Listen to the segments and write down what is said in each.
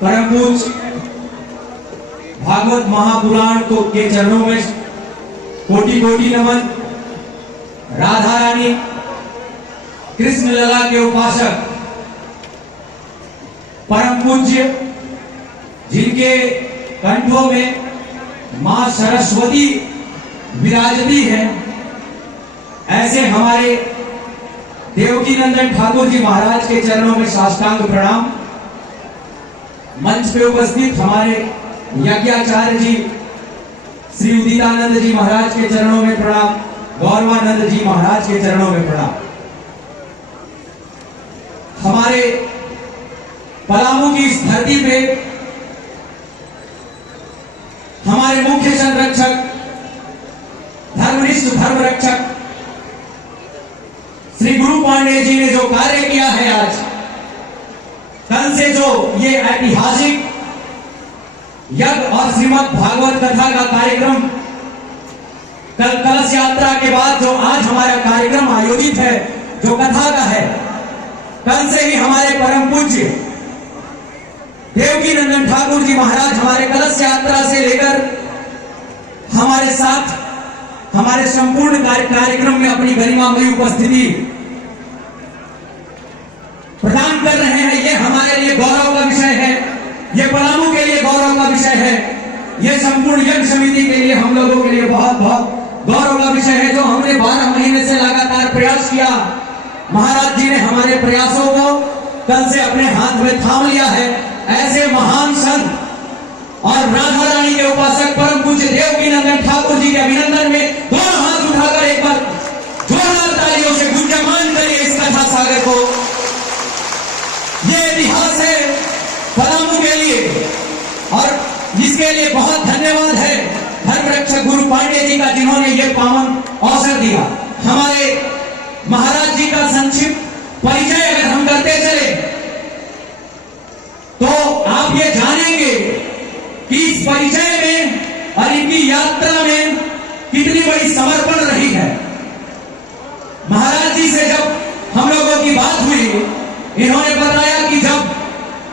परम पूज्य भागवत महापुराण को के चरणों में कोटि कोटि नमन। राधा रानी कृष्ण लला के उपासक परम पूज्य जिनके कंठों में मां सरस्वती विराजती है, ऐसे हमारे देवकी नंदन ठाकुर जी महाराज के चरणों में साष्टांग प्रणाम। मंच पे उपस्थित हमारे यज्ञाचार्य जी श्री उदितानंद जी महाराज के चरणों में प्रणाम। गौरवानंद जी महाराज के चरणों में प्रणाम। हमारे पलामू की इस धरती पे हमारे मुख्य संरक्षक, धर्मनिष्ठ धर्म रक्षक श्री गुरु पांडे जी ने जो कार्य किया है, आज कल से जो ये ऐतिहासिक यज्ञ और श्रीमद् भागवत कथा का कार्यक्रम, कल कलश यात्रा के बाद जो आज हमारा कार्यक्रम आयोजित है, जो कथा का है, कल से ही हमारे परम पूज्य देवकी नंदन ठाकुर जी महाराज हमारे कलश यात्रा से लेकर हमारे साथ हमारे संपूर्ण कार्यक्रम में अपनी गरिमामयी उपस्थिति प्रदान कर रहे हैं। ये हमारे लिए गौरव का विषय है, ये पलामू के लिए गौरव का विषय है, ये संपूर्ण यज्ञ समिति के लिए हम लोगों के लिए बहुत बहुत गौरव का विषय है। जो हमने 12 महीने से लगातार प्रयास किया, महाराज जी ने हमारे प्रयासों को कल से अपने हाथ में थाम लिया है। ऐसे महान संत और राधा रानी के उपासक परम पूज्य देवकी नंदन ठाकुर जी के अभिनंदन में दोनों हाथ उठाकर एक बार जोरदार तालियों से गुंजयमान करिए इस कथा सागर को। ये इतिहास है पलामू के लिए और इसके लिए बहुत धन्यवाद है धर्म रक्षक गुरु पांडे जी का, जिन्होंने ये पावन अवसर दिया। हमारे महाराज जी का संक्षिप्त परिचय अगर हम करते चले तो आप ये जानेंगे कि इस परिचय में और इनकी यात्रा में कितनी बड़ी समर्पण रही है। महाराज जी से जब हम लोगों की बात हुई, इन्होंने बताया कि जब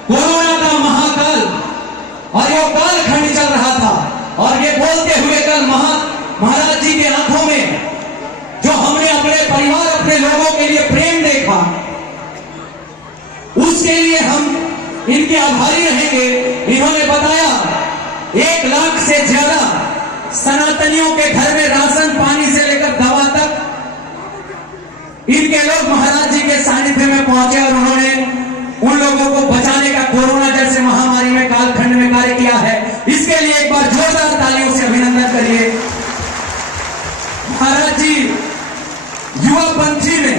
कोरोना का महाकाल और ये कालखंड चल रहा था, और ये बोलते हुए कल महाराज जी के आंखों में जो हमने अपने परिवार, अपने लोगों के लिए प्रेम देखा, उसके लिए हम इनके आभारी रहेंगे। इन्होंने बताया 1 लाख से ज्यादा सनातनियों के घर में राशन पानी से लेकर दवा तक इनके लोग महाराज जी के सानिध्य में पहुंचे और उन्होंने उन लोगों को बचाने का कोरोना जैसे महामारी में कालखंड में कार्य किया है। इसके लिए एक बार जोरदार तालियों से अभिनंदन करिए। महाराज जी युवा पंथी में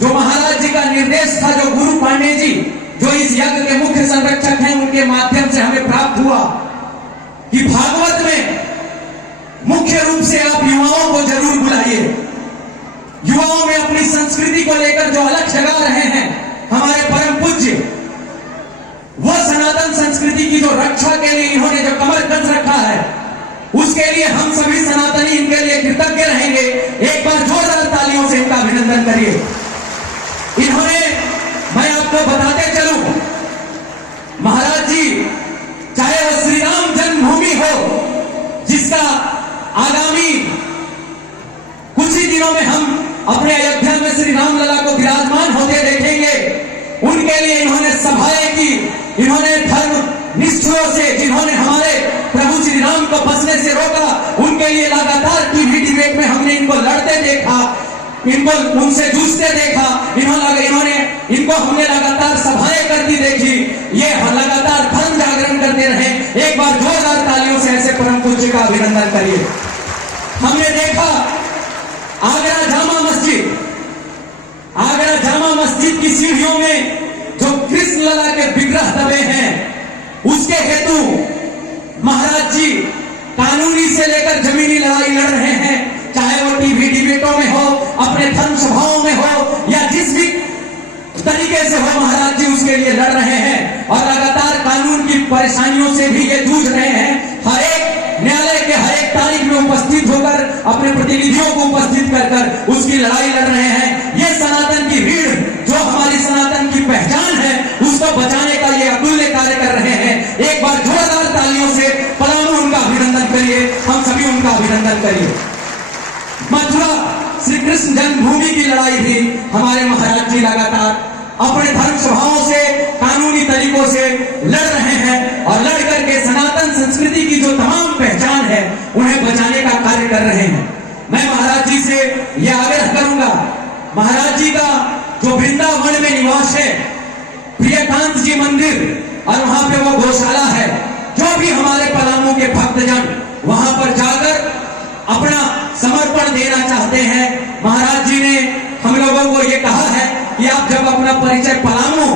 जो महाराज जी का निर्देश था, जो गुरु पांडे जी जो इस यज्ञ के मुख्य संरक्षक हैं, उनके माध्यम से हमें प्राप्त हुआ कि भागवत में मुख्य रूप से आप युवाओं को जरूर बुलाइए। युवाओं में अपनी संस्कृति को लेकर जो अलग जगा रहे हैं हमारे परम पूज्य, वो सनातन संस्कृति की जो रक्षा के लिए इन्होंने जो कमर कस रखा है, उसके लिए हम सभी सनातनी इनके लिए कृतज्ञ रहेंगे। एक बार जोरदार तालियों से इनका अभिनंदन करिए। इन्होंने, मैं आपको बताते चलूं, महाराज जी चाहे वो श्री राम जन्मभूमि हो, जिसका आगामी कुछ ही दिनों में हम अपने अयोध्या में श्री राम लला को विराजमान होते देखेंगे, उनके लिए इन्होंने सभाएं की। इन्होंने धर्म निष्ठुरों से, जिन्होंने हमारे प्रभु श्री राम को बसने से रोका, उनके लिए लगातार टीवी डिबेट में हमने इनको लड़ते देखा, इनको उनसे जूझते देखा। इन्होंने इनको हमने लगातार सभाएं करती देखी। ये लगातार धर्म जागरण करते रहे। एक बार जोरदार तालियों से ऐसे परम पूज्य का अभिनंदन करिए। हमने देखा आगरा जामा मस्जिद की सीढ़ियों में जो कृष्ण लला के विग्रह दबे हैं, उसके हेतु महाराज जी कानूनी से लेकर जमीनी लड़ाई लड़ रहे हैं। चाहे वो टीवी डिबेटों में हो, अपने धर्म सभाओं में हो, या जिस भी तरीके से हो, महाराज जी उसके लिए लड़ रहे हैं और लगातार कानून की परेशानियों से भी ये जूझ रहे हैं। हर एक न्यायालय के हर एक तारीख में उपस्थित होकर अपने प्रतिनिधियों को उपस्थित कर उसकी लड़ाई लड़ रहे हैं। ये सनातन की रीढ़, जो हमारी सनातन की पहचान है, उसको बचाने का ये अतुल्य कार्य अभिनंदन करिए। मथुरा श्री कृष्ण जन्मभूमि की लड़ाई भी हमारे महाराज जी लगातार अपने धर्म स्वभावों से, कानूनी तरीकों से लड़ रहे हैं और लड़ करके सनातन संस्कृति की जो तमाम पहचान है उन्हें बचाने का कार्य कर रहे हैं। मैं महाराज जी से यह आग्रह करूंगा, महाराज जी का जो वृंदावन में निवास है, प्रियकांत जी मंदिर और वहां पे वो गौशाला है, जो भी हमारे पलामू के भक्तजन वहां पर जाकर अपना समर्पण देना चाहते हैं, महाराज जी ने हम लोगों को ये कहा है कि आप जब अपना परिचय पलामू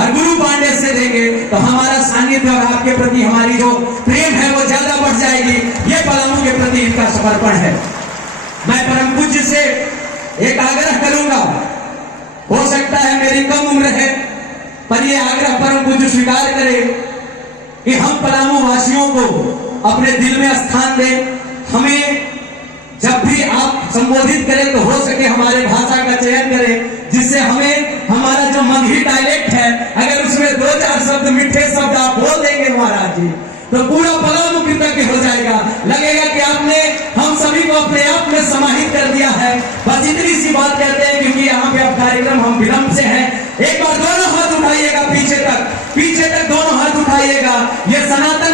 और गुरु पांडे से देंगे तो हमारा सानिध्य और आपके प्रति हमारी जो प्रेम है वो ज्यादा बढ़ जाएगी। ये पलामू के प्रति इनका समर्पण है। मैं परम पूज्य से एक आग्रह करूंगा, हो सकता है मेरी कम उम्र है, पर यह आग्रह परम पूज्य स्वीकार करे कि हम पलामू वासियों को अपने दिल में स्थान दें। हमें जब भी आप संबोधित करें तो हो सके हमारे भाषा का चयन करें, जिससे हमें हमारा जो मगही डायलेक्ट है, अगर उसमें 2-4 शब्द मीठे शब्द आप बोल देंगे महाराज जी, तो पूरा पलामू कृतज्ञ हो जाएगा। लगेगा कि आपने हम सभी को अपने आप में समाहित कर दिया है। बस इतनी सी बात कहते हैं, क्योंकि यहाँ पे अब कार्यक्रम हम विलंब से हैं। एक बार दोनों हाथ उठाइएगा पीछे तक दोनों हाथ उठाइएगा। ये सनातन